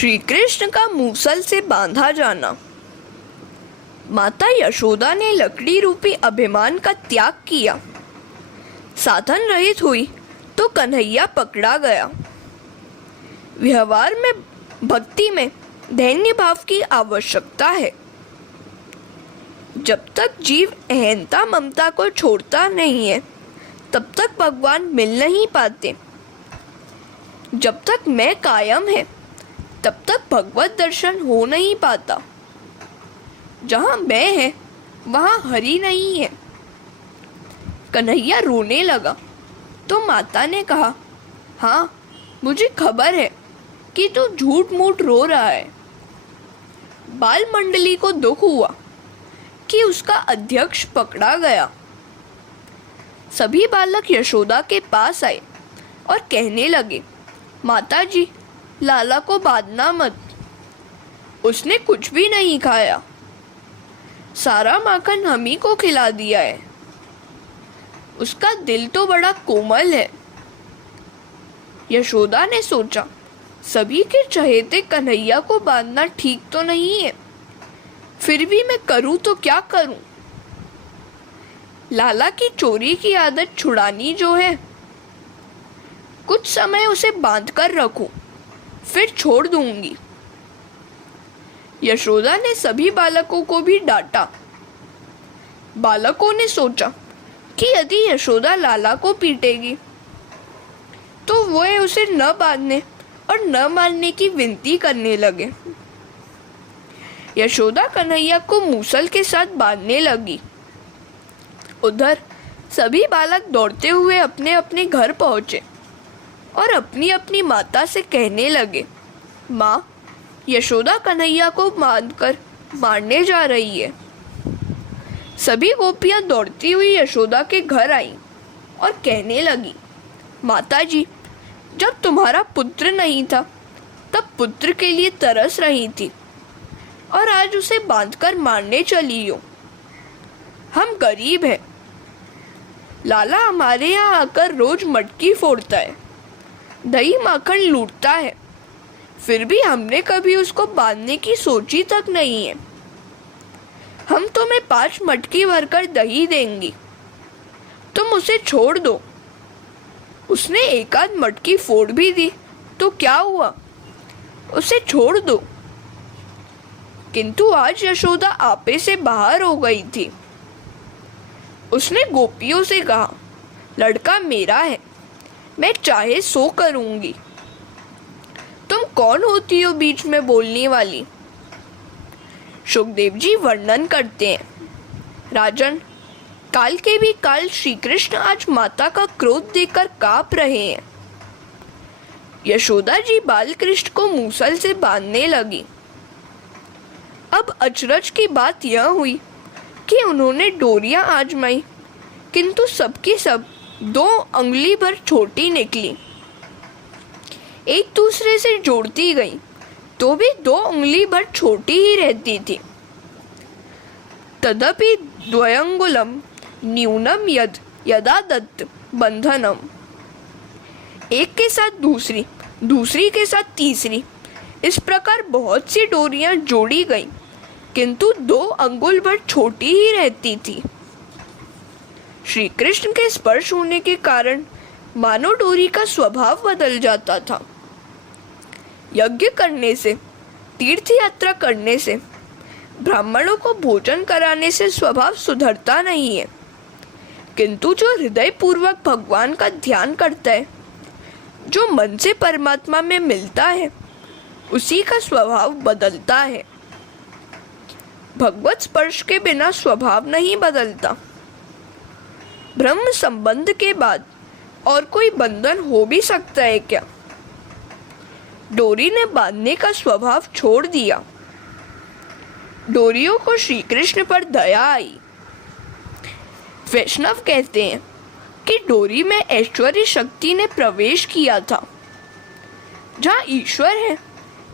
श्री कृष्ण का मूसल से बांधा जाना। माता यशोदा ने लकड़ी रूपी अभिमान का त्याग किया। साधन रहित हुई तो कन्हैया पकड़ा गया। व्यवहार में, भक्ति में दैन्य भाव की आवश्यकता है। जब तक जीव अहंता ममता को छोड़ता नहीं है तब तक भगवान मिल नहीं पाते। जब तक मैं कायम है तब तक भगवत दर्शन हो नहीं पाता। जहाँ मैं है वहाँ हरि नहीं है। कन्हैया रोने लगा तो माता ने कहा, हाँ मुझे खबर है कि तू झूठ मूठ रो रहा है। बाल मंडली को दुख हुआ कि उसका अध्यक्ष पकड़ा गया। सभी बालक यशोदा के पास आए और कहने लगे, माता जी लाला को बांधना मत, उसने कुछ भी नहीं खाया, सारा माखन हम ही को खिला दिया है। उसका दिल तो बड़ा कोमल है। यशोदा ने सोचा, सभी के चहेते कन्हैया को बांधना ठीक तो नहीं है, फिर भी मैं करूं तो क्या करूं। लाला की चोरी की आदत छुड़ानी जो है, कुछ समय उसे बांध कर रखूं, फिर छोड़ दूंगी। यशोदा ने सभी बालकों को भी डांटा। बालकों ने सोचा कि यदि यशोदा लाला को पीटेगी तो वह उसे न बांधने और न मारने की विनती करने लगे। यशोदा कन्हैया को मूसल के साथ बांधने लगी। उधर सभी बालक दौड़ते हुए अपने अपने घर पहुंचे और अपनी अपनी माता से कहने लगे, माँ यशोदा कन्हैया को बांधकर मारने जा रही है। सभी गोपियां दौड़ती हुई यशोदा के घर आईं और कहने लगी, माता जी जब तुम्हारा पुत्र नहीं था तब पुत्र के लिए तरस रही थी और आज उसे बांधकर मारने चली हो। हम गरीब हैं, लाला हमारे यहाँ आकर रोज मटकी फोड़ता है, दही माखन लूटता है, फिर भी हमने कभी उसको बांधने की सोची तक नहीं है। हम तुम्हें 5 मटकी भरकर दही देंगी, तुम उसे छोड़ दो। उसने 1 आध मटकी फोड़ भी दी तो क्या हुआ, उसे छोड़ दो। किंतु आज यशोदा आपे से बाहर हो गई थी। उसने गोपियों से कहा, लड़का मेरा है, मैं चाहे सो करूंगी। तुम कौन होती हो बीच में बोलने वाली। सुखदेव जी वर्णन करते हैं, राजन काल के भी काल श्री कृष्ण आज माता का क्रोध देखकर कांप रहे हैं। यशोदा जी बाल कृष्ण को मूसल से बांधने लगी। अब अचरज की बात यह हुई कि उन्होंने डोरियां आजमाई, किंतु सबकी सब 2 अंगुली भर छोटी निकली। एक दूसरे से जोड़ती गई तो भी 2 उंगली भर छोटी ही रहती थी। तदपि द्वयंगुलम न्यूनम यद यदा दत्त बंधनम। एक के साथ दूसरी, दूसरी के साथ तीसरी, इस प्रकार बहुत सी डोरियां जोड़ी गई, किंतु 2 अंगुल भर छोटी ही रहती थी। श्री कृष्ण के स्पर्श होने के कारण मानो डोरी का स्वभाव बदल जाता था। यज्ञ करने से, तीर्थ यात्रा करने से, ब्राह्मणों को भोजन कराने से स्वभाव सुधरता नहीं है, किंतु जो हृदय पूर्वक भगवान का ध्यान करता है, जो मन से परमात्मा में मिलता है, उसी का स्वभाव बदलता है। भगवत स्पर्श के बिना स्वभाव नहीं बदलता। ब्रह्म संबंध के बाद और कोई बंधन हो भी सकता है क्या। डोरी ने बांधने का स्वभाव छोड़ दिया। डोरियों को श्री कृष्ण पर दया आई। वैष्णव कहते हैं कि डोरी में ऐश्वर्य शक्ति ने प्रवेश किया था। जहाँ ईश्वर है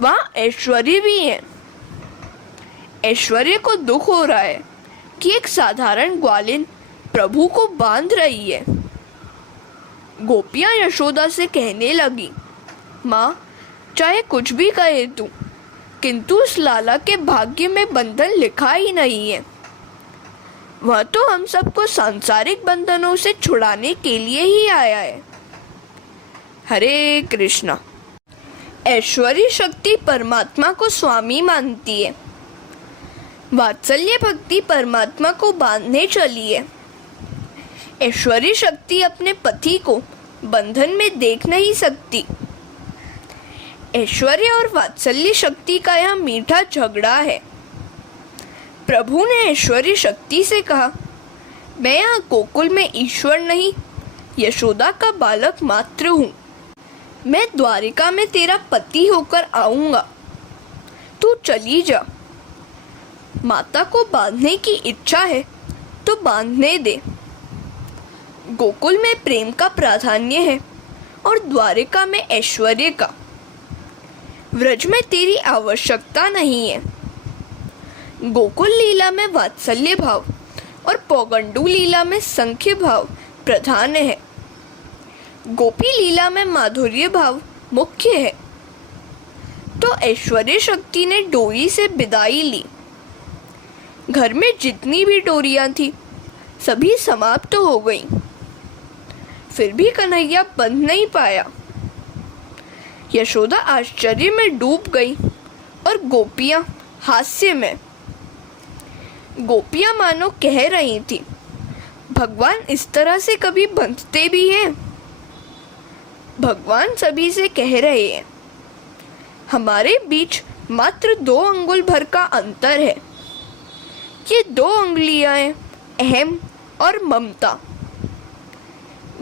वहाँ ऐश्वर्य भी है। ऐश्वर्य को दुख हो रहा है कि एक साधारण ग्वालिन प्रभु को बांध रही है। गोपियां यशोदा से कहने लगी, माँ चाहे कुछ भी कहे तू, किंतु उस लाला के भाग्य में बंधन लिखा ही नहीं है। वह तो हम सबको सांसारिक बंधनों से छुड़ाने के लिए ही आया है। हरे कृष्णा। ऐश्वर्य शक्ति परमात्मा को स्वामी मानती है। वात्सल्य भक्ति परमात्मा को बांधने चली है। ऐश्वर्य शक्ति अपने पति को बंधन में देख नहीं सकती। ऐश्वर्य और वात्सल्य शक्ति का यह मीठा झगड़ा है। प्रभु ने ऐश्वर्य शक्ति से कहा, मैं यहाँ गोकुल में ईश्वर नहीं, यशोदा का बालक मात्र हूँ। मैं द्वारिका में तेरा पति होकर आऊँगा, तू चली जा। माता को बांधने की इच्छा है तो बांधने दे। गोकुल में प्रेम का प्राधान्य है और द्वारिका में ऐश्वर्य का। व्रज में तेरी आवश्यकता नहीं है। गोकुल लीला में वात्सल्य भाव और पौगंडू लीला में संख्य भाव प्रधान है। गोपी लीला में माधुर्य भाव मुख्य है। तो ऐश्वर्य शक्ति ने डोरी से विदाई ली। घर में जितनी भी डोरियां थी सभी समाप्त हो गईं। फिर भी कन्हैया बंध नहीं पाया। यशोदा आश्चर्य में डूब गई और गोपियां हास्य में। गोपियां मानो कह रही थी, भगवान इस तरह से कभी बंधते भी हैं? भगवान सभी से कह रहे हैं, हमारे बीच मात्र 2 अंगुल भर का अंतर है। ये 2 अंगुलियां हैं, अहम और ममता।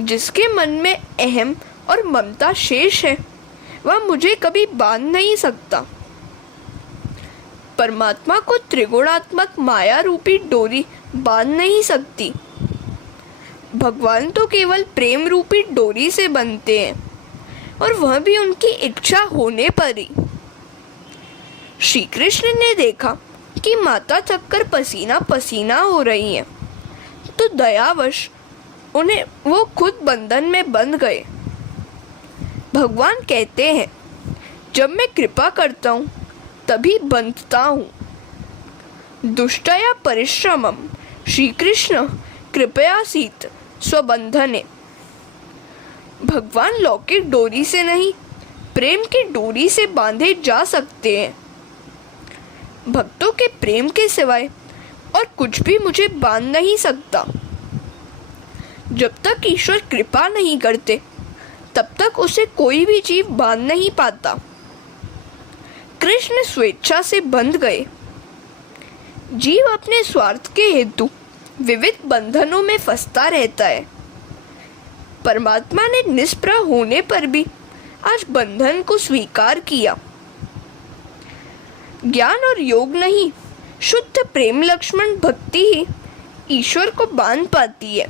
जिसके मन में अहम और ममता शेष है वह मुझे कभी बांध नहीं सकता। परमात्मा को त्रिगुणात्मक माया रूपी डोरी बांध नहीं सकती। भगवान तो केवल प्रेम रूपी डोरी से बनते हैं, और वह भी उनकी इच्छा होने पर ही। श्री कृष्ण ने देखा कि माता थककर पसीना पसीना हो रही है, तो दयावश उन्हें वो खुद बंधन में बंध गए। भगवान कहते हैं, जब मैं कृपा करता हूँ तभी बंधता हूँ। दुष्टया परिश्रमम श्री कृष्ण कृपयासीत स्वबंधने। भगवान लौकिक डोरी से नहीं, प्रेम की डोरी से बांधे जा सकते हैं। भक्तों के प्रेम के सिवाय और कुछ भी मुझे बांध नहीं सकता। जब तक ईश्वर कृपा नहीं करते तब तक उसे कोई भी जीव बांध नहीं पाता। कृष्ण स्वेच्छा से बंध गए। जीव अपने स्वार्थ के हेतु विविध बंधनों में फंसता रहता है। परमात्मा ने निष्प्रह होने पर भी आज बंधन को स्वीकार किया। ज्ञान और योग नहीं, शुद्ध प्रेम लक्ष्मण भक्ति ही ईश्वर को बांध पाती है।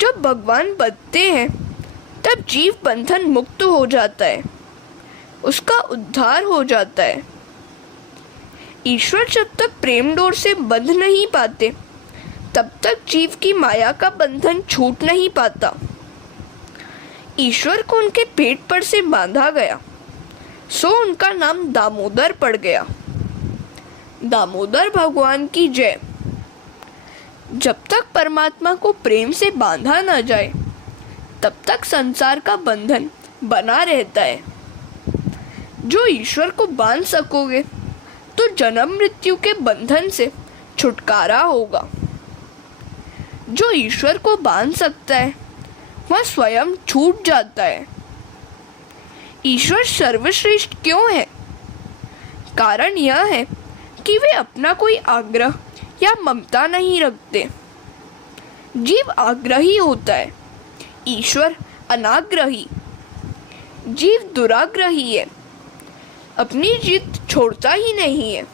जब भगवान बंधते हैं तब जीव बंधन मुक्त हो जाता है, उसका उद्धार हो जाता है। ईश्वर जब तक प्रेम डोर से बंध नहीं पाते तब तक जीव की माया का बंधन छूट नहीं पाता। ईश्वर को उनके पेट पर से बांधा गया, सो उनका नाम दामोदर पड़ गया। दामोदर भगवान की जय। जब तक परमात्मा को प्रेम से बांधा न जाए तब तक संसार का बंधन बना रहता है। जो ईश्वर को बांध सकोगे तो जन्म मृत्यु के बंधन से छुटकारा होगा। जो ईश्वर को बांध सकता है वह स्वयं छूट जाता है। ईश्वर सर्वश्रेष्ठ क्यों है? कारण यह है कि वे अपना कोई आग्रह या ममता नहीं रखते। जीव आग्रही होता है, ईश्वर अनाग्रही। जीव दुराग्रही है, अपनी जिद छोड़ता ही नहीं है।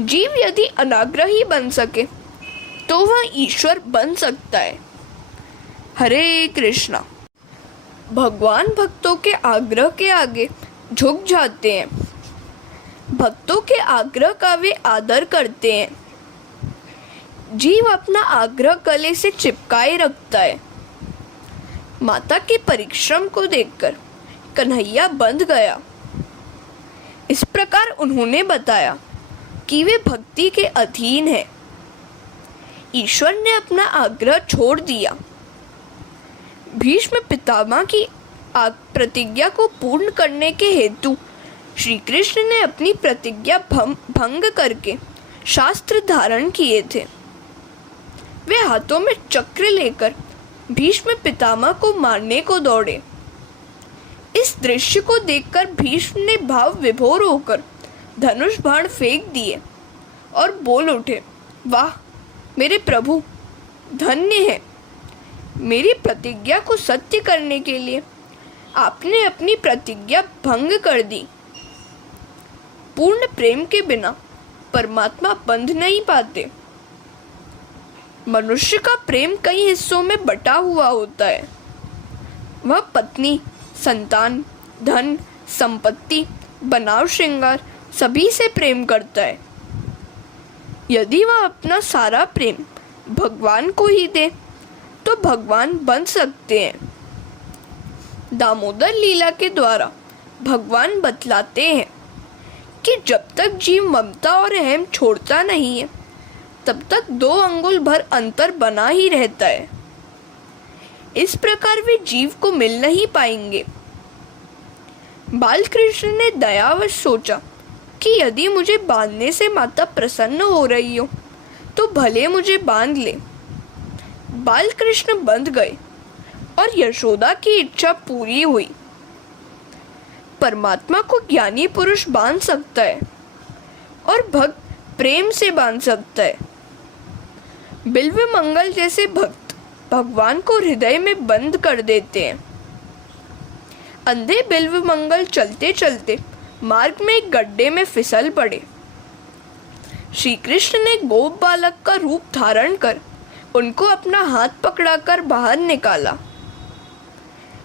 जीव यदि अनाग्रही बन सके तो वह ईश्वर बन सकता है। हरे कृष्णा। भगवान भक्तों के आग्रह के आगे झुक जाते हैं। भक्तों के आग्रह का वे आदर करते हैं। जीव अपना आग्रह गले से चिपकाए रखता है। माता के परिश्रम को देखकर कन्हैया बंध गया। इस प्रकार उन्होंने बताया कि वे भक्ति के अधीन है। ईश्वर ने अपना आग्रह छोड़ दिया। भीष्म पितामह की प्रतिज्ञा को पूर्ण करने के हेतु श्री कृष्ण ने अपनी प्रतिज्ञा भंग करके शास्त्र धारण किए थे। वे हाथों में चक्र लेकर भीष्म पितामह को मारने को दौड़े। इस दृश्य को देखकर भीष्म ने भाव विभोर होकर धनुष बाण फेंक दिए और बोल उठे, वाह मेरे प्रभु, धन्य है। मेरी प्रतिज्ञा को सत्य करने के लिए आपने अपनी प्रतिज्ञा भंग कर दी। पूर्ण प्रेम के बिना परमात्मा बंध नहीं पाते। मनुष्य का प्रेम कई हिस्सों में बटा हुआ होता है। वह पत्नी, संतान, धन, संपत्ति, बनाव श्रृंगार सभी से प्रेम करता है। यदि वह अपना सारा प्रेम भगवान को ही दे तो भगवान बन सकते हैं। दामोदर लीला के द्वारा भगवान बतलाते हैं कि जब तक जीव ममता और अहम छोड़ता नहीं है तब तक 2 अंगुल भर अंतर बना ही रहता है। इस प्रकार वे जीव को मिल नहीं पाएंगे। बालकृष्ण ने दयावश सोचा कि यदि मुझे बांधने से माता प्रसन्न हो रही हो तो भले मुझे बांध ले। बालकृष्ण बंध गए और यशोदा की इच्छा पूरी हुई। परमात्मा को ज्ञानी पुरुष बांध सकता है और भक्त प्रेम से बांध सकता है। बिल्व मंगल जैसे भक्त भगवान को हृदय में बंद कर देते हैं। अंधे बिल्व मंगल चलते चलते मार्ग में एक गड्ढे में फिसल पड़े। श्री कृष्ण ने गोप बालक का रूप धारण कर उनको अपना हाथ पकड़ाकर बाहर निकाला।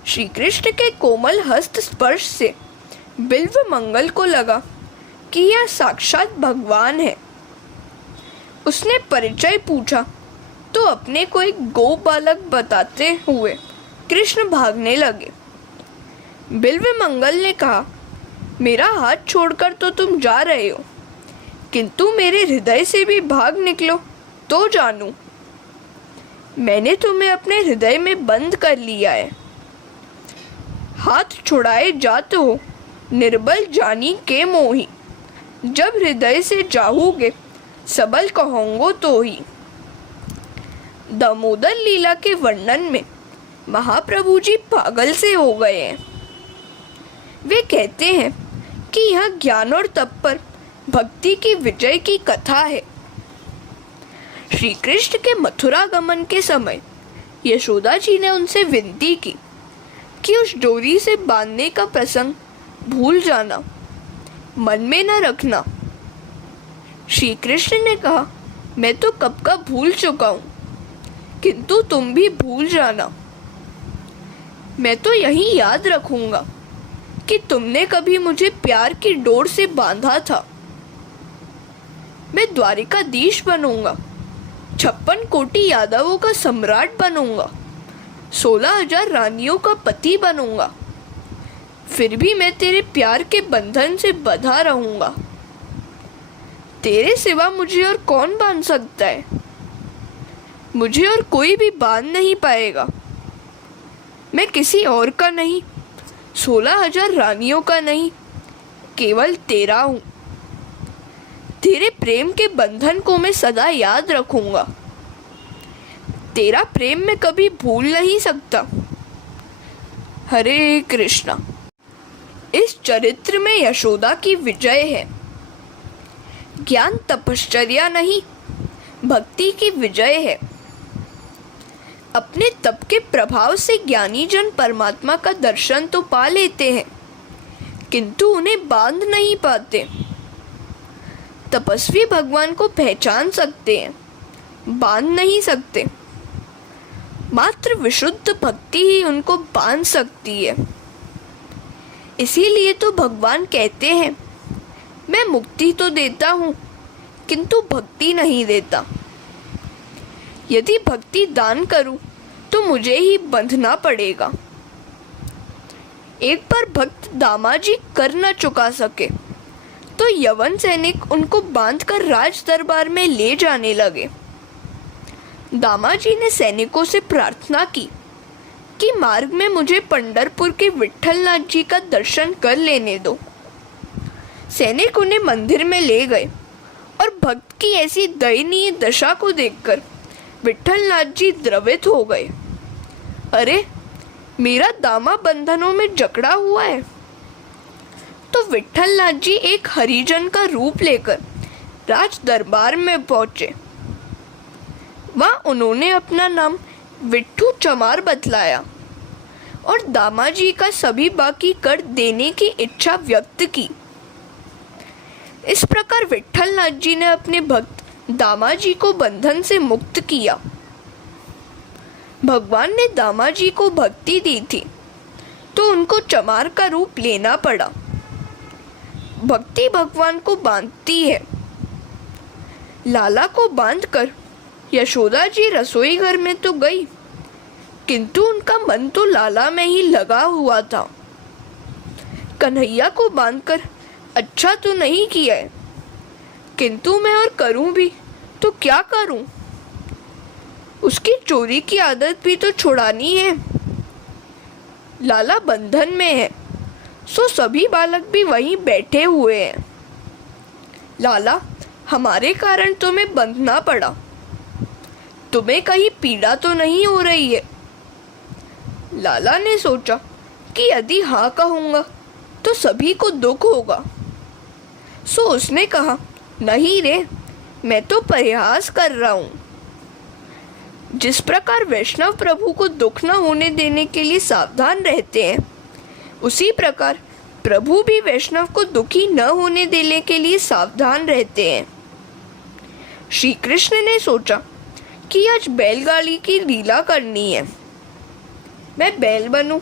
श्री कृष्ण के कोमल हस्त स्पर्श से बिल्व मंगल को लगा कि यह साक्षात भगवान है। उसने परिचय पूछा तो अपने को एक गोप बालक बताते हुए कृष्ण भागने लगे। बिल्व मंगल ने कहा, मेरा हाथ छोड़कर तो तुम जा रहे हो, किंतु मेरे हृदय से भी भाग निकलो तो जानूं। मैंने तुम्हें अपने हृदय में बंद कर लिया है। हाथ छुड़ाए जात हो निर्बल जानी के मोही, जब हृदय से जाहूगे सबल कहोंगो तो ही। दामोदर लीला के वर्णन में महाप्रभु जी पागल से हो गए हैं। वे कहते हैं कि यह ज्ञान और तप पर भक्ति की विजय की कथा है। श्री कृष्ण के मथुरा गमन के समय यशोदा जी ने उनसे विनती की कि उस डोरी से बांधने का प्रसंग भूल जाना, मन में न रखना। श्री कृष्ण ने कहा, मैं तो कब का भूल चुका हूँ, किंतु तुम भी भूल जाना। मैं तो यही याद रखूंगा कि तुमने कभी मुझे प्यार की डोर से बांधा था। मैं द्वारिकाधीश बनूंगा, 56 कोटि यादवों का सम्राट बनूंगा, 16,000 रानियों का पति बनूंगा, फिर भी मैं तेरे प्यार के बंधन से बंधा रहूंगा। तेरे सिवा मुझे और कौन बांध सकता है? मुझे और कोई भी बांध नहीं पाएगा। मैं किसी और का नहीं, 16,000 रानियों का नहीं, केवल तेरा हूँ। तेरे प्रेम के बंधन को मैं सदा याद रखूंगा। तेरा प्रेम मैं कभी भूल नहीं सकता। हरे कृष्णा। इस चरित्र में यशोदा की विजय है। ज्ञान तपश्चर्या नहीं, भक्ति की विजय है। अपने तप के प्रभाव से ज्ञानी जन परमात्मा का दर्शन तो पा लेते हैं, किंतु उन्हें बांध नहीं पाते। तपस्वी भगवान को पहचान सकते हैं, बांध नहीं सकते। मात्र विशुद्ध भक्ति ही उनको बांध सकती है। इसीलिए तो भगवान कहते हैं, मैं मुक्ति तो देता हूँ किंतु भक्ति नहीं देता। यदि भक्ति दान करूं तो मुझे ही बंधना पड़ेगा। एक बार भक्त दामाजी कर न चुका सके तो यवन सैनिक उनको बांधकर राज दरबार में ले जाने लगे। दामाजी ने सैनिकों से प्रार्थना की कि मार्ग में मुझे पंढरपुर के विट्ठलनाथ जी का दर्शन कर लेने दो। सैनिक उन्हें मंदिर में ले गए और भक्त की ऐसी दयनीय दशा को देखकर विट्ठलनाथ जी द्रवित हो गए। अरे, मेरा दामा बंधनों में जकड़ा हुआ है। तो विट्ठलनाथ जी एक हरिजन का रूप लेकर राज दरबार में पहुंचे। वहां उन्होंने अपना नाम विट्ठू चमार बतलाया और दामाजी का सभी बाकी कर देने की इच्छा व्यक्त की। इस प्रकार विट्ठलनाथ जी ने अपने भक्त दामाजी को बंधन से मुक्त किया। भगवान ने दामाजी को भक्ति दी थी तो उनको चमार का रूप लेना पड़ा। भक्ति भगवान को बांधती है। लाला को बांधकर यशोदा जी रसोई घर में तो गई, किंतु उनका मन तो लाला में ही लगा हुआ था। कन्हैया को बांधकर अच्छा तो नहीं किया है, किंतु मैं और करूं भी तो क्या करूं? उसकी चोरी की आदत भी तो छुड़ानी है। लाला बंधन में है, सो सभी बालक भी वहीं बैठे हुए हैं। लाला, हमारे कारण तुम्हें बंधना पड़ा। तुम्हें कहीं पीड़ा तो नहीं हो रही है? लाला ने सोचा कि यदि हाँ कहूँगा तो सभी को दुख होगा, सो उसने कहा, नहीं रे, मैं तो प्रयास कर रहा हूँ। जिस प्रकार वैष्णव प्रभु को दुख न होने देने के लिए सावधान रहते हैं, उसी प्रकार प्रभु भी वैष्णव को दुखी न होने देने के लिए सावधान रहते हैं। श्री कृष्ण ने सोचा कि आज बैलगाड़ी की लीला करनी है। मैं बैल बनूं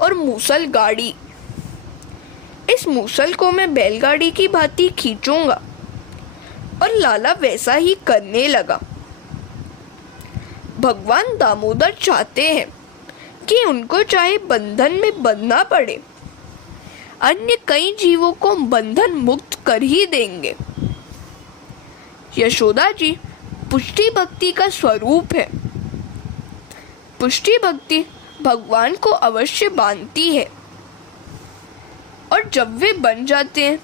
और मूसल गाड़ी। इस मूसल को मैं बैलगाड़ी की भांति खींचूंगा। और लाला वैसा ही करने लगा। भगवान दामोदर चाहते हैं कि उनको चाहे बंधन में बंधना पड़े, अन्य कई जीवों को बंधन मुक्त कर ही देंगे। यशोदा जी पुष्टि भक्ति का स्वरूप है। पुष्टि भक्ति भगवान को अवश्य बांधती है और जब वे बन जाते हैं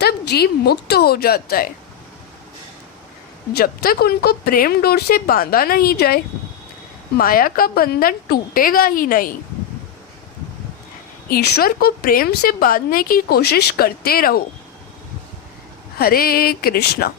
तब जीव मुक्त हो जाता है। जब तक उनको प्रेम डोर से बांधा नहीं जाए, माया का बंधन टूटेगा ही नहीं। ईश्वर को प्रेम से बांधने की कोशिश करते रहो। हरे कृष्णा।